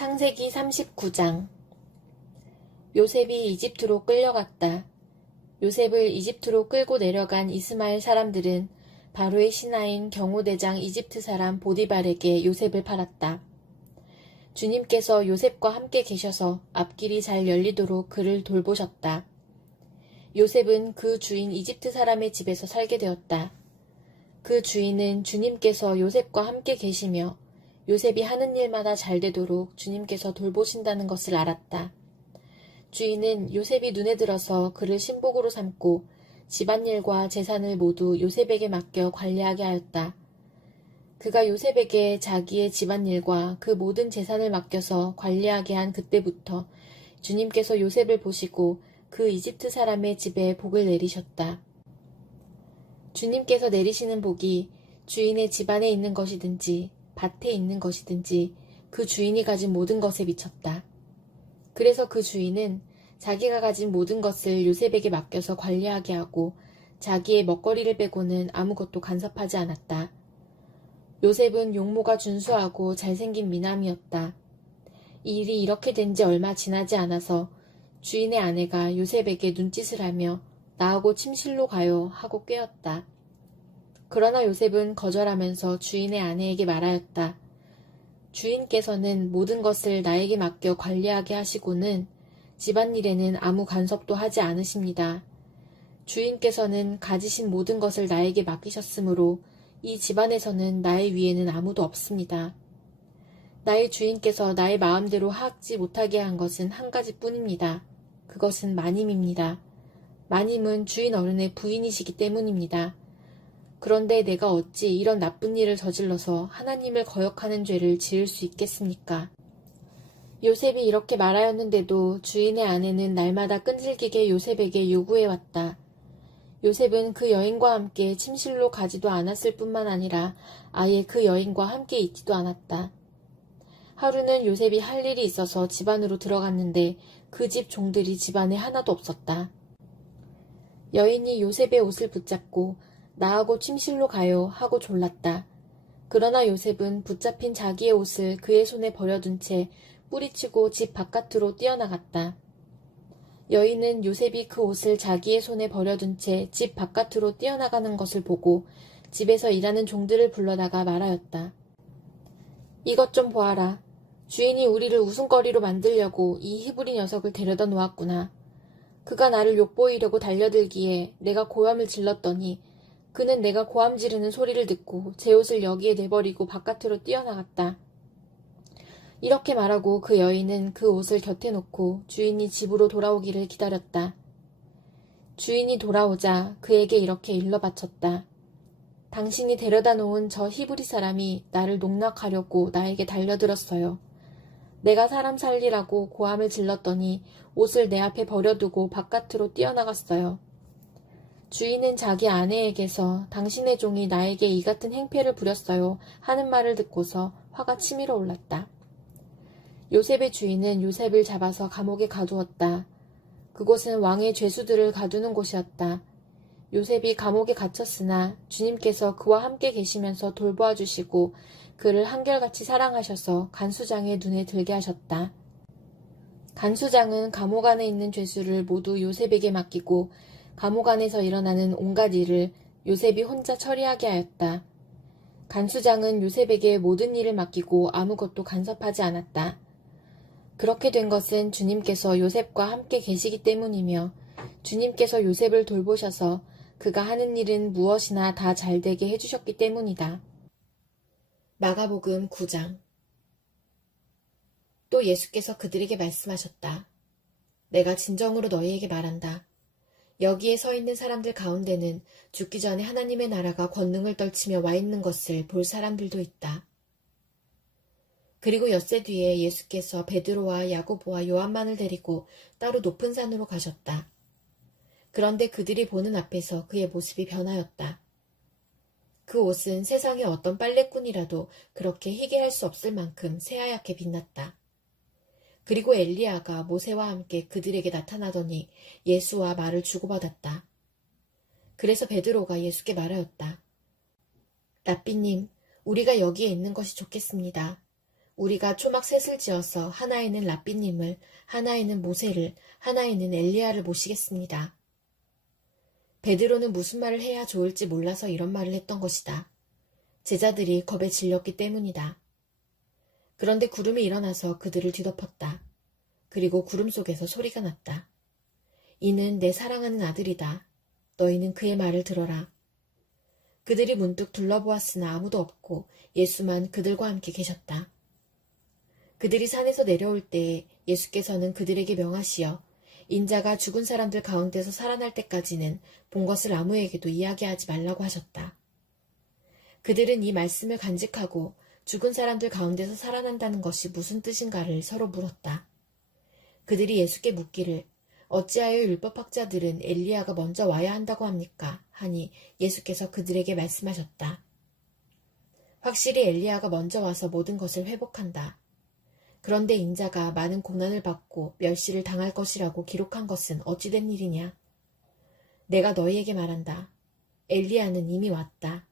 창세기 39장. 요셉이 이집트로 끌려갔다. 요셉을 이집트로 끌고 내려간 이스마엘 사람들은 바로의 신하인 경호대장 이집트 사람 보디발에게 요셉을 팔았다. 주님께서 요셉과 함께 계셔서 앞길이 잘 열리도록 그를 돌보셨다. 요셉은 그 주인 이집트 사람의 집에서 살게 되었다. 그 주인은 주님께서 요셉과 함께 계시며 요셉이 하는 일마다 잘 되도록 주님께서 돌보신다는 것을 알았다. 주인은 요셉이 눈에 들어서 그를 신복으로 삼고 집안일과 재산을 모두 요셉에게 맡겨 관리하게 하였다. 그가 요셉에게 자기의 집안일과 그 모든 재산을 맡겨서 관리하게 한 그때부터 주님께서 요셉을 보시고 그 이집트 사람의 집에 복을 내리셨다. 주님께서 내리시는 복이 주인의 집안에 있는 것이든지 밭에 있는 것이든지 그 주인이 가진 모든 것에 미쳤다. 그래서 그 주인은 자기가 가진 모든 것을 요셉에게 맡겨서 관리하게 하고 자기의 먹거리를 빼고는 아무것도 간섭하지 않았다. 요셉은 용모가 준수하고 잘생긴 미남이었다. 이 일이 이렇게 된 지 얼마 지나지 않아서 주인의 아내가 요셉에게 눈짓을 하며 나하고 침실로 가요 하고 꾀었다. 그러나 요셉은 거절하면서 주인의 아내에게 말하였다. 주인께서는 모든 것을 나에게 맡겨 관리하게 하시고는 집안일에는 아무 간섭도 하지 않으십니다. 주인께서는 가지신 모든 것을 나에게 맡기셨으므로 이 집안에서는 나의 위에는 아무도 없습니다. 나의 주인께서 나의 마음대로 하지 못하게 한 것은 한 가지뿐입니다. 그것은 마님입니다. 마님은 주인 어른의 부인이시기 때문입니다. 그런데 내가 어찌 이런 나쁜 일을 저질러서 하나님을 거역하는 죄를 지을 수 있겠습니까? 요셉이 이렇게 말하였는데도 주인의 아내는 날마다 끈질기게 요셉에게 요구해왔다. 요셉은 그 여인과 함께 침실로 가지도 않았을 뿐만 아니라 아예 그 여인과 함께 있지도 않았다. 하루는 요셉이 할 일이 있어서 집 안으로 들어갔는데 그 집 종들이 집 안에 하나도 없었다. 여인이 요셉의 옷을 붙잡고 나하고 침실로 가요 하고 졸랐다. 그러나 요셉은 붙잡힌 자기의 옷을 그의 손에 버려둔 채 뿌리치고 집 바깥으로 뛰어나갔다. 여인은 요셉이 그 옷을 자기의 손에 버려둔 채 집 바깥으로 뛰어나가는 것을 보고 집에서 일하는 종들을 불러다가 말하였다. 이것 좀 보아라. 주인이 우리를 웃음거리로 만들려고 이 히브리 녀석을 데려다 놓았구나. 그가 나를 욕보이려고 달려들기에 내가 고함을 질렀더니 그는 내가 고함 지르는 소리를 듣고 제 옷을 여기에 내버리고 바깥으로 뛰어나갔다. 이렇게 말하고 그 여인은 그 옷을 곁에 놓고 주인이 집으로 돌아오기를 기다렸다. 주인이 돌아오자 그에게 이렇게 일러 바쳤다. 당신이 데려다 놓은 저 히브리 사람이 나를 농락하려고 나에게 달려들었어요. 내가 사람 살리라고 고함을 질렀더니 옷을 내 앞에 버려두고 바깥으로 뛰어나갔어요. 주인은 자기 아내에게서 당신의 종이 나에게 이 같은 행패를 부렸어요 하는 말을 듣고서 화가 치밀어 올랐다. 요셉의 주인은 요셉을 잡아서 감옥에 가두었다. 그곳은 왕의 죄수들을 가두는 곳이었다. 요셉이 감옥에 갇혔으나 주님께서 그와 함께 계시면서 돌보아 주시고 그를 한결같이 사랑하셔서 간수장의 눈에 들게 하셨다. 간수장은 감옥 안에 있는 죄수를 모두 요셉에게 맡기고 감옥 안에서 일어나는 온갖 일을 요셉이 혼자 처리하게 하였다. 간수장은 요셉에게 모든 일을 맡기고 아무것도 간섭하지 않았다. 그렇게 된 것은 주님께서 요셉과 함께 계시기 때문이며 주님께서 요셉을 돌보셔서 그가 하는 일은 무엇이나 다 잘되게 해주셨기 때문이다. 마가복음 9장. 또 예수께서 그들에게 말씀하셨다. 내가 진정으로 너희에게 말한다. 여기에 서 있는 사람들 가운데는 죽기 전에 하나님의 나라가 권능을 떨치며 와 있는 것을 볼 사람들도 있다. 그리고 엿새 뒤에 예수께서 베드로와 야고보와 요한만을 데리고 따로 높은 산으로 가셨다. 그런데 그들이 보는 앞에서 그의 모습이 변하였다. 그 옷은 세상의 어떤 빨래꾼이라도 그렇게 희게 할 수 없을 만큼 새하얗게 빛났다. 그리고 엘리야가 모세와 함께 그들에게 나타나더니 예수와 말을 주고받았다. 그래서 베드로가 예수께 말하였다. 랍비님, 우리가 여기에 있는 것이 좋겠습니다. 우리가 초막 셋을 지어서 하나에는 랍비님을, 하나에는 모세를, 하나에는 엘리야를 모시겠습니다. 베드로는 무슨 말을 해야 좋을지 몰라서 이런 말을 했던 것이다. 제자들이 겁에 질렸기 때문이다. 그런데 구름이 일어나서 그들을 뒤덮었다. 그리고 구름 속에서 소리가 났다. 이는 내 사랑하는 아들이다. 너희는 그의 말을 들어라. 그들이 문득 둘러보았으나 아무도 없고 예수만 그들과 함께 계셨다. 그들이 산에서 내려올 때에 예수께서는 그들에게 명하시어 인자가 죽은 사람들 가운데서 살아날 때까지는 본 것을 아무에게도 이야기하지 말라고 하셨다. 그들은 이 말씀을 간직하고 죽은 사람들 가운데서 살아난다는 것이 무슨 뜻인가를 서로 물었다. 그들이 예수께 묻기를 어찌하여 율법학자들은 엘리야가 먼저 와야 한다고 합니까? 하니 예수께서 그들에게 말씀하셨다. 확실히 엘리야가 먼저 와서 모든 것을 회복한다. 그런데 인자가 많은 고난을 받고 멸시를 당할 것이라고 기록한 것은 어찌 된 일이냐? 내가 너희에게 말한다. 엘리야는 이미 왔다.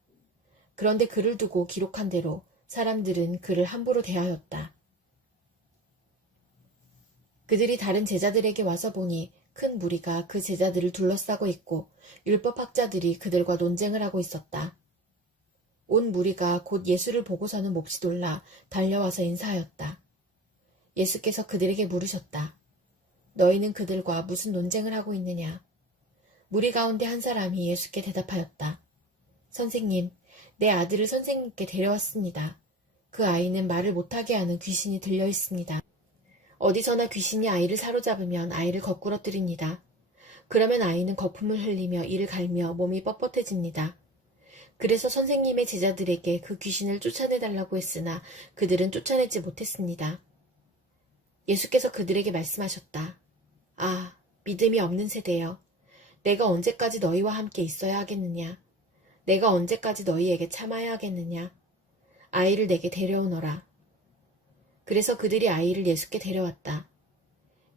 그런데 그를 두고 기록한 대로 사람들은 그를 함부로 대하였다. 그들이 다른 제자들에게 와서 보니 큰 무리가 그 제자들을 둘러싸고 있고 율법학자들이 그들과 논쟁을 하고 있었다. 온 무리가 곧 예수를 보고서는 몹시 놀라 달려와서 인사하였다. 예수께서 그들에게 물으셨다. 너희는 그들과 무슨 논쟁을 하고 있느냐? 무리 가운데 한 사람이 예수께 대답하였다. 선생님, 내 아들을 선생님께 데려왔습니다. 그 아이는 말을 못하게 하는 귀신이 들려 있습니다. 어디서나 귀신이 아이를 사로잡으면 아이를 거꾸러뜨립니다. 그러면 아이는 거품을 흘리며 이를 갈며 몸이 뻣뻣해집니다. 그래서 선생님의 제자들에게 그 귀신을 쫓아내달라고 했으나 그들은 쫓아내지 못했습니다. 예수께서 그들에게 말씀하셨다. 아, 믿음이 없는 세대여. 내가 언제까지 너희와 함께 있어야 하겠느냐? 내가 언제까지 너희에게 참아야 하겠느냐? 아이를 내게 데려오너라. 그래서 그들이 아이를 예수께 데려왔다.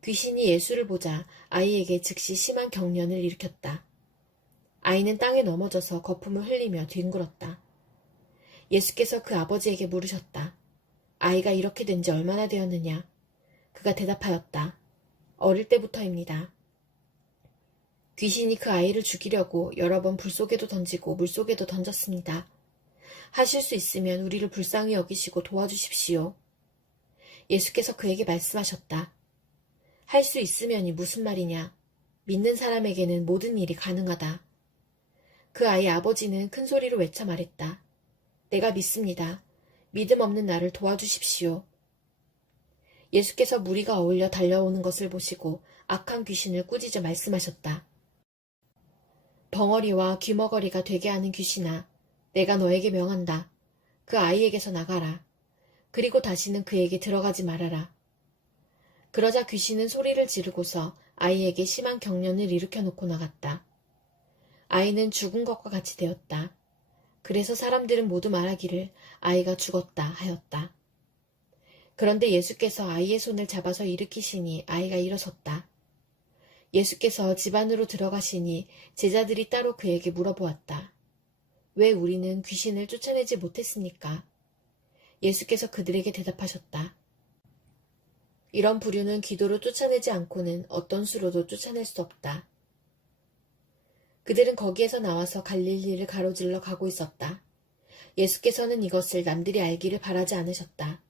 귀신이 예수를 보자 아이에게 즉시 심한 경련을 일으켰다. 아이는 땅에 넘어져서 거품을 흘리며 뒹굴었다. 예수께서 그 아버지에게 물으셨다. 아이가 이렇게 된 지 얼마나 되었느냐? 그가 대답하였다. 어릴 때부터입니다. 귀신이 그 아이를 죽이려고 여러 번 불 속에도 던지고 물 속에도 던졌습니다. 하실 수 있으면 우리를 불쌍히 여기시고 도와주십시오. 예수께서 그에게 말씀하셨다. 할 수 있으면이 무슨 말이냐? 믿는 사람에게는 모든 일이 가능하다. 그 아이의 아버지는 큰 소리로 외쳐 말했다. 내가 믿습니다. 믿음 없는 나를 도와주십시오. 예수께서 무리가 어울려 달려오는 것을 보시고 악한 귀신을 꾸짖어 말씀하셨다. 벙어리와 귀머거리가 되게 하는 귀신아, 내가 너에게 명한다. 그 아이에게서 나가라. 그리고 다시는 그에게 들어가지 말아라. 그러자 귀신은 소리를 지르고서 아이에게 심한 경련을 일으켜 놓고 나갔다. 아이는 죽은 것과 같이 되었다. 그래서 사람들은 모두 말하기를 아이가 죽었다 하였다. 그런데 예수께서 아이의 손을 잡아서 일으키시니 아이가 일어섰다. 예수께서 집 안으로 들어가시니 제자들이 따로 그에게 물어보았다. 왜 우리는 귀신을 쫓아내지 못했습니까? 예수께서 그들에게 대답하셨다. 이런 부류는 기도로 쫓아내지 않고는 어떤 수로도 쫓아낼 수 없다. 그들은 거기에서 나와서 갈릴리를 가로질러 가고 있었다. 예수께서는 이것을 남들이 알기를 바라지 않으셨다.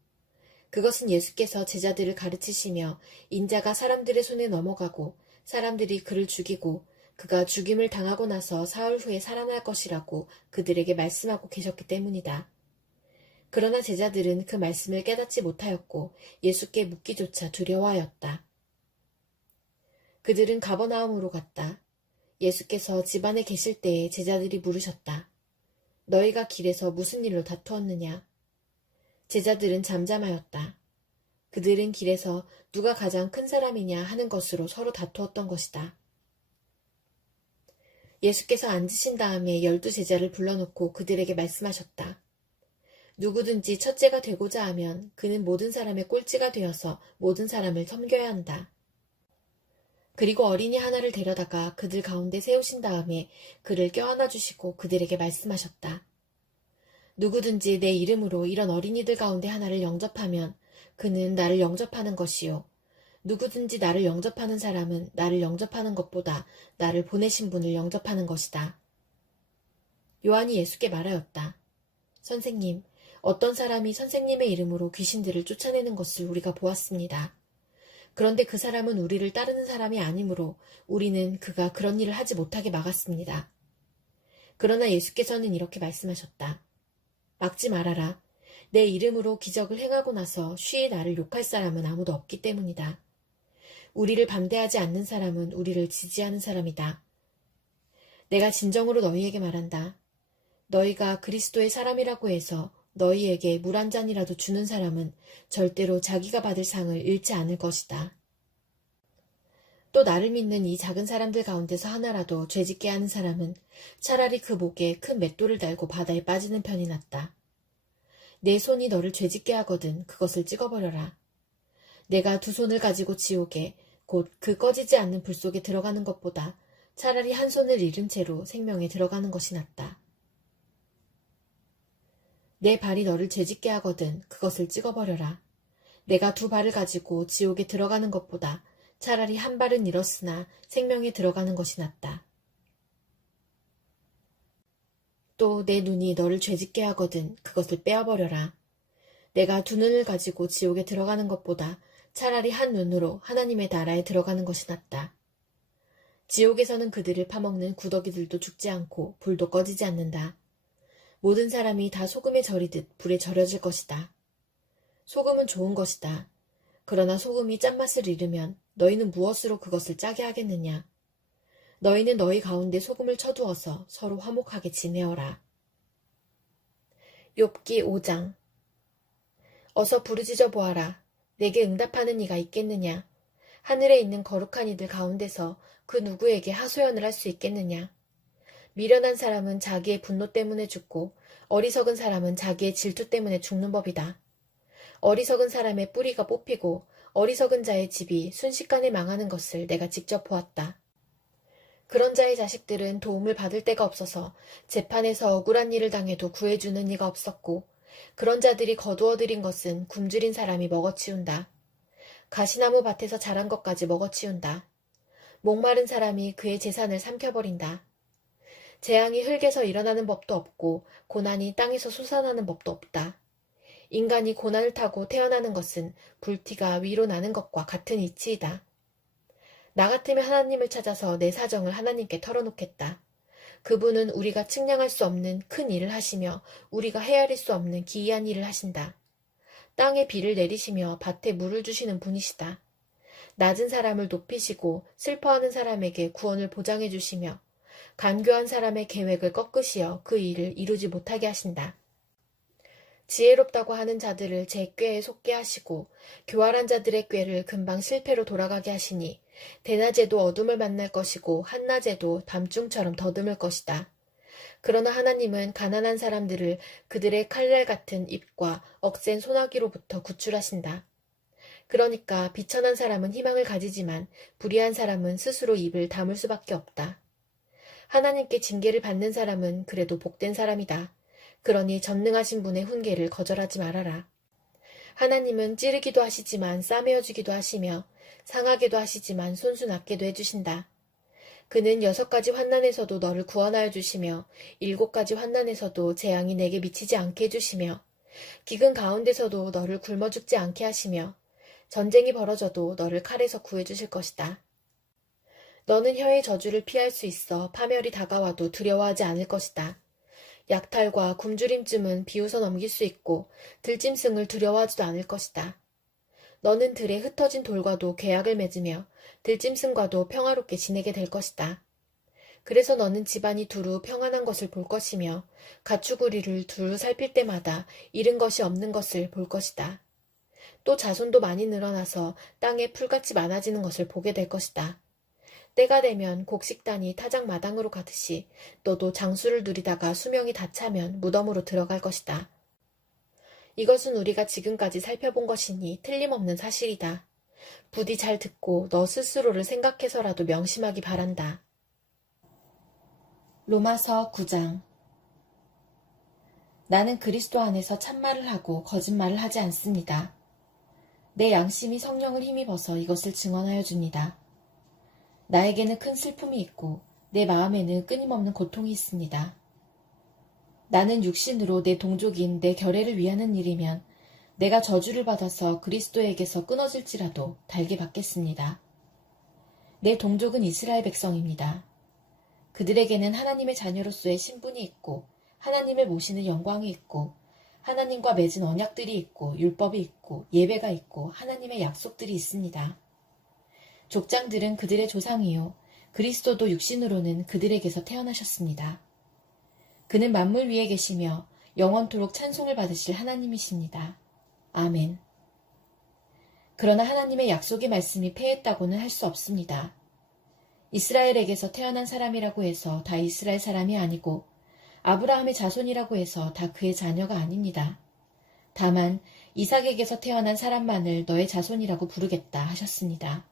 그것은 예수께서 제자들을 가르치시며 인자가 사람들의 손에 넘어가고 사람들이 그를 죽이고 그가 죽임을 당하고 나서 사흘 후에 살아날 것이라고 그들에게 말씀하고 계셨기 때문이다. 그러나 제자들은 그 말씀을 깨닫지 못하였고 예수께 묻기조차 두려워하였다. 그들은 가버나움으로 갔다. 예수께서 집 안에 계실 때에 제자들이 물으셨다. 너희가 길에서 무슨 일로 다투었느냐? 제자들은 잠잠하였다. 그들은 길에서 누가 가장 큰 사람이냐 하는 것으로 서로 다투었던 것이다. 예수께서 앉으신 다음에 12 제자를 불러놓고 그들에게 말씀하셨다. 누구든지 첫째가 되고자 하면 그는 모든 사람의 꼴찌가 되어서 모든 사람을 섬겨야 한다. 그리고 어린이 하나를 데려다가 그들 가운데 세우신 다음에 그를 껴안아 주시고 그들에게 말씀하셨다. 누구든지 내 이름으로 이런 어린이들 가운데 하나를 영접하면 그는 나를 영접하는 것이요. 누구든지 나를 영접하는 사람은 나를 영접하는 것보다 나를 보내신 분을 영접하는 것이다. 요한이 예수께 말하였다. 선생님, 어떤 사람이 선생님의 이름으로 귀신들을 쫓아내는 것을 우리가 보았습니다. 그런데 그 사람은 우리를 따르는 사람이 아니므로 우리는 그가 그런 일을 하지 못하게 막았습니다. 그러나 예수께서는 이렇게 말씀하셨다. 막지 말아라. 내 이름으로 기적을 행하고 나서 쉬이 나를 욕할 사람은 아무도 없기 때문이다. 우리를 반대하지 않는 사람은 우리를 지지하는 사람이다. 내가 진정으로 너희에게 말한다. 너희가 그리스도의 사람이라고 해서 너희에게 물 한 잔이라도 주는 사람은 절대로 자기가 받을 상을 잃지 않을 것이다. 또 나를 믿는 이 작은 사람들 가운데서 하나라도 죄짓게 하는 사람은 차라리 그 목에 큰 맷돌을 달고 바다에 빠지는 편이 낫다. 내 손이 너를 죄짓게 하거든 그것을 찍어버려라. 내가 두 손을 가지고 지옥에 곧 그 꺼지지 않는 불 속에 들어가는 것보다 차라리 한 손을 잃은 채로 생명에 들어가는 것이 낫다. 내 발이 너를 죄짓게 하거든 그것을 찍어버려라. 내가 두 발을 가지고 지옥에 들어가는 것보다 차라리 한 발은 잃었으나 생명에 들어가는 것이 낫다. 또 내 눈이 너를 죄짓게 하거든 그것을 빼어버려라. 내가 두 눈을 가지고 지옥에 들어가는 것보다 차라리 한 눈으로 하나님의 나라에 들어가는 것이 낫다. 지옥에서는 그들을 파먹는 구더기들도 죽지 않고 불도 꺼지지 않는다. 모든 사람이 다 소금에 절이듯 불에 절여질 것이다. 소금은 좋은 것이다. 그러나 소금이 짠맛을 잃으면 너희는 무엇으로 그것을 짜게 하겠느냐. 너희는 너희 가운데 소금을 쳐두어서 서로 화목하게 지내어라. 욥기 5장. 어서 부르짖어 보아라. 내게 응답하는 이가 있겠느냐. 하늘에 있는 거룩한 이들 가운데서 그 누구에게 하소연을 할 수 있겠느냐. 미련한 사람은 자기의 분노 때문에 죽고 어리석은 사람은 자기의 질투 때문에 죽는 법이다. 어리석은 사람의 뿌리가 뽑히고 어리석은 자의 집이 순식간에 망하는 것을 내가 직접 보았다. 그런 자의 자식들은 도움을 받을 데가 없어서 재판에서 억울한 일을 당해도 구해주는 이가 없었고 그런 자들이 거두어들인 것은 굶주린 사람이 먹어치운다. 가시나무 밭에서 자란 것까지 먹어치운다. 목마른 사람이 그의 재산을 삼켜버린다. 재앙이 흙에서 일어나는 법도 없고 고난이 땅에서 솟아나는 법도 없다. 인간이 고난을 타고 태어나는 것은 불티가 위로 나는 것과 같은 이치이다. 나 같으면 하나님을 찾아서 내 사정을 하나님께 털어놓겠다. 그분은 우리가 측량할 수 없는 큰 일을 하시며 우리가 헤아릴 수 없는 기이한 일을 하신다. 땅에 비를 내리시며 밭에 물을 주시는 분이시다. 낮은 사람을 높이시고 슬퍼하는 사람에게 구원을 보장해 주시며 간교한 사람의 계획을 꺾으시어 그 일을 이루지 못하게 하신다. 지혜롭다고 하는 자들을 제 꾀에 속게 하시고 교활한 자들의 꾀를 금방 실패로 돌아가게 하시니 대낮에도 어둠을 만날 것이고 한낮에도 밤중처럼 더듬을 것이다. 그러나 하나님은 가난한 사람들을 그들의 칼날 같은 입과 억센 소나기로부터 구출하신다. 그러니까 비천한 사람은 희망을 가지지만 불의한 사람은 스스로 입을 다물 수밖에 없다. 하나님께 징계를 받는 사람은 그래도 복된 사람이다. 그러니 전능하신 분의 훈계를 거절하지 말아라. 하나님은 찌르기도 하시지만 싸매어주기도 하시며 상하게도 하시지만 손수 낫게도 해주신다. 그는 6가지 환난에서도 너를 구원하여 주시며 7가지 환난에서도 재앙이 내게 미치지 않게 해주시며 기근 가운데서도 너를 굶어 죽지 않게 하시며 전쟁이 벌어져도 너를 칼에서 구해주실 것이다. 너는 혀의 저주를 피할 수 있어 파멸이 다가와도 두려워하지 않을 것이다. 약탈과 굶주림쯤은 비웃어 넘길 수 있고 들짐승을 두려워하지도 않을 것이다. 너는 들에 흩어진 돌과도 계약을 맺으며 들짐승과도 평화롭게 지내게 될 것이다. 그래서 너는 집안이 두루 평안한 것을 볼 것이며 가축우리를 두루 살필 때마다 잃은 것이 없는 것을 볼 것이다. 또 자손도 많이 늘어나서 땅에 풀같이 많아지는 것을 보게 될 것이다. 때가 되면 곡식단이 타작마당으로 가듯이 너도 장수를 누리다가 수명이 다 차면 무덤으로 들어갈 것이다. 이것은 우리가 지금까지 살펴본 것이니 틀림없는 사실이다. 부디 잘 듣고 너 스스로를 생각해서라도 명심하기 바란다. 로마서 9장. 나는 그리스도 안에서 참말을 하고 거짓말을 하지 않습니다. 내 양심이 성령을 힘입어서 이것을 증언하여 줍니다. 나에게는 큰 슬픔이 있고 내 마음에는 끊임없는 고통이 있습니다. 나는 육신으로 내 동족인 내 결애를 위하는 일이면 내가 저주를 받아서 그리스도에게서 끊어질지라도 달게 받겠습니다. 내 동족은 이스라엘 백성입니다. 그들에게는 하나님의 자녀로서의 신분이 있고 하나님을 모시는 영광이 있고 하나님과 맺은 언약들이 있고 율법이 있고 예배가 있고 하나님의 약속들이 있습니다. 족장들은 그들의 조상이요 그리스도도 육신으로는 그들에게서 태어나셨습니다. 그는 만물 위에 계시며 영원토록 찬송을 받으실 하나님이십니다. 아멘. 그러나 하나님의 약속의 말씀이 패했다고는 할 수 없습니다. 이스라엘에게서 태어난 사람이라고 해서 다 이스라엘 사람이 아니고 아브라함의 자손이라고 해서 다 그의 자녀가 아닙니다. 다만 이삭에게서 태어난 사람만을 너의 자손이라고 부르겠다 하셨습니다.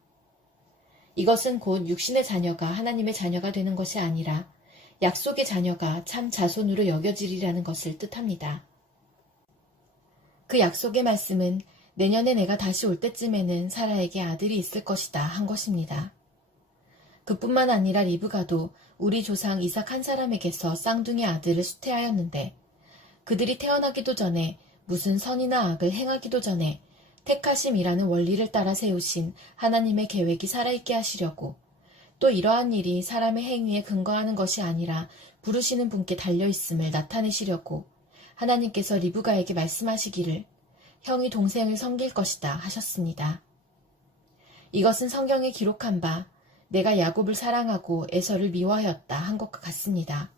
이것은 곧 육신의 자녀가 하나님의 자녀가 되는 것이 아니라 약속의 자녀가 참 자손으로 여겨지리라는 것을 뜻합니다. 그 약속의 말씀은 내년에 내가 다시 올 때쯤에는 사라에게 아들이 있을 것이다 한 것입니다. 그뿐만 아니라 리브가도 우리 조상 이삭 한 사람에게서 쌍둥이 아들을 수태하였는데 그들이 태어나기도 전에 무슨 선이나 악을 행하기도 전에 택하심이라는 원리를 따라 세우신 하나님의 계획이 살아있게 하시려고 또 이러한 일이 사람의 행위에 근거하는 것이 아니라 부르시는 분께 달려있음을 나타내시려고 하나님께서 리브가에게 말씀하시기를 형이 동생을 섬길 것이다 하셨습니다. 이것은 성경에 기록한 바 내가 야곱을 사랑하고 에서를 미워하였다 한 것과 같습니다.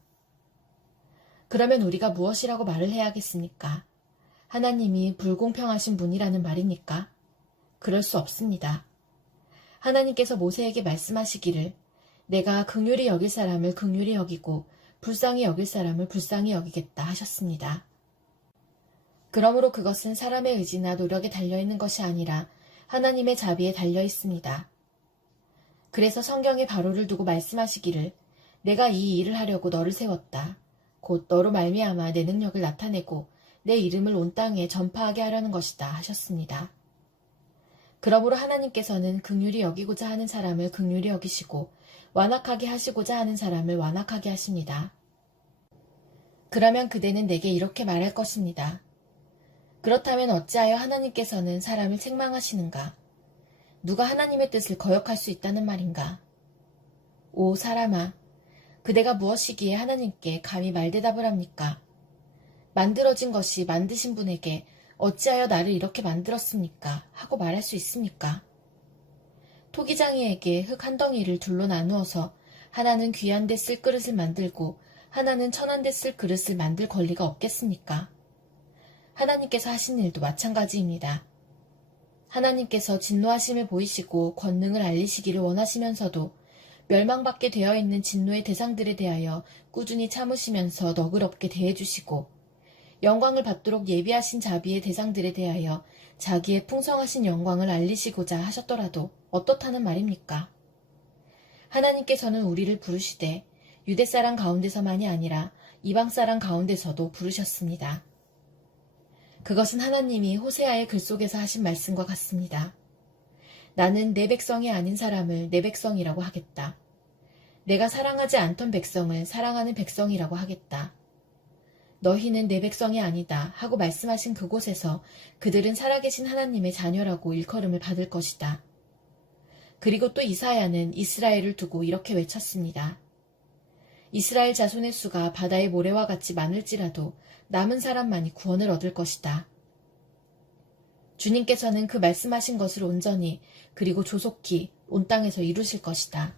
그러면 우리가 무엇이라고 말을 해야겠습니까? 하나님이 불공평하신 분이라는 말입니까? 그럴 수 없습니다. 하나님께서 모세에게 말씀하시기를 내가 긍휼히 여길 사람을 긍휼히 여기고 불쌍히 여길 사람을 불쌍히 여기겠다 하셨습니다. 그러므로 그것은 사람의 의지나 노력에 달려있는 것이 아니라 하나님의 자비에 달려있습니다. 그래서 성경에 바로를 두고 말씀하시기를 내가 이 일을 하려고 너를 세웠다. 곧 너로 말미암아 내 능력을 나타내고 내 이름을 온 땅에 전파하게 하려는 것이다 하셨습니다. 그러므로 하나님께서는 긍휼히 여기고자 하는 사람을 긍휼히 여기시고 완악하게 하시고자 하는 사람을 완악하게 하십니다. 그러면 그대는 내게 이렇게 말할 것입니다. 그렇다면 어찌하여 하나님께서는 사람을 책망하시는가? 누가 하나님의 뜻을 거역할 수 있다는 말인가? 오 사람아, 그대가 무엇이기에 하나님께 감히 말대답을 합니까? 만들어진 것이 만드신 분에게 어찌하여 나를 이렇게 만들었습니까? 하고 말할 수 있습니까? 토기장이에게 흙 한 덩이를 둘로 나누어서 하나는 귀한 데 쓸 그릇을 만들고 하나는 천한 데 쓸 그릇을 만들 권리가 없겠습니까? 하나님께서 하신 일도 마찬가지입니다. 하나님께서 진노하심을 보이시고 권능을 알리시기를 원하시면서도 멸망받게 되어 있는 진노의 대상들에 대하여 꾸준히 참으시면서 너그럽게 대해주시고 영광을 받도록 예비하신 자비의 대상들에 대하여 자기의 풍성하신 영광을 알리시고자 하셨더라도 어떻다는 말입니까? 하나님께서는 우리를 부르시되 유대사람 가운데서만이 아니라 이방사람 가운데서도 부르셨습니다. 그것은 하나님이 호세아의 글 속에서 하신 말씀과 같습니다. 나는 내 백성이 아닌 사람을 내 백성이라고 하겠다. 내가 사랑하지 않던 백성을 사랑하는 백성이라고 하겠다. 너희는 내 백성이 아니다 하고 말씀하신 그곳에서 그들은 살아계신 하나님의 자녀라고 일컬음을 받을 것이다. 그리고 또 이사야는 이스라엘을 두고 이렇게 외쳤습니다. 이스라엘 자손의 수가 바다의 모래와 같이 많을지라도 남은 사람만이 구원을 얻을 것이다. 주님께서는 그 말씀하신 것을 온전히 그리고 조속히 온 땅에서 이루실 것이다.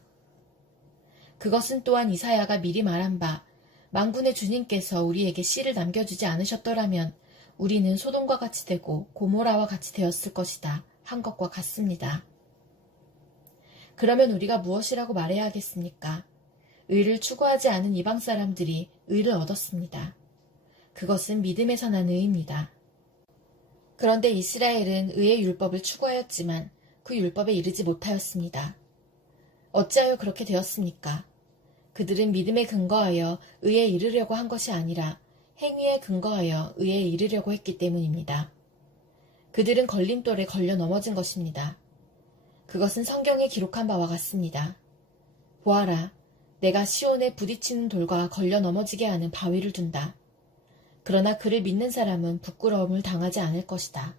그것은 또한 이사야가 미리 말한 바 만군의 주님께서 우리에게 씨를 남겨주지 않으셨더라면 우리는 소돔과 같이 되고 고모라와 같이 되었을 것이다 한 것과 같습니다. 그러면 우리가 무엇이라고 말해야 하겠습니까? 의를 추구하지 않은 이방 사람들이 의를 얻었습니다. 그것은 믿음에서 난 의입니다. 그런데 이스라엘은 의의 율법을 추구하였지만 그 율법에 이르지 못하였습니다. 어찌하여 그렇게 되었습니까? 그들은 믿음에 근거하여 의에 이르려고 한 것이 아니라 행위에 근거하여 의에 이르려고 했기 때문입니다. 그들은 걸림돌에 걸려 넘어진 것입니다. 그것은 성경에 기록한 바와 같습니다. 보아라, 내가 시온에 부딪히는 돌과 걸려 넘어지게 하는 바위를 둔다. 그러나 그를 믿는 사람은 부끄러움을 당하지 않을 것이다.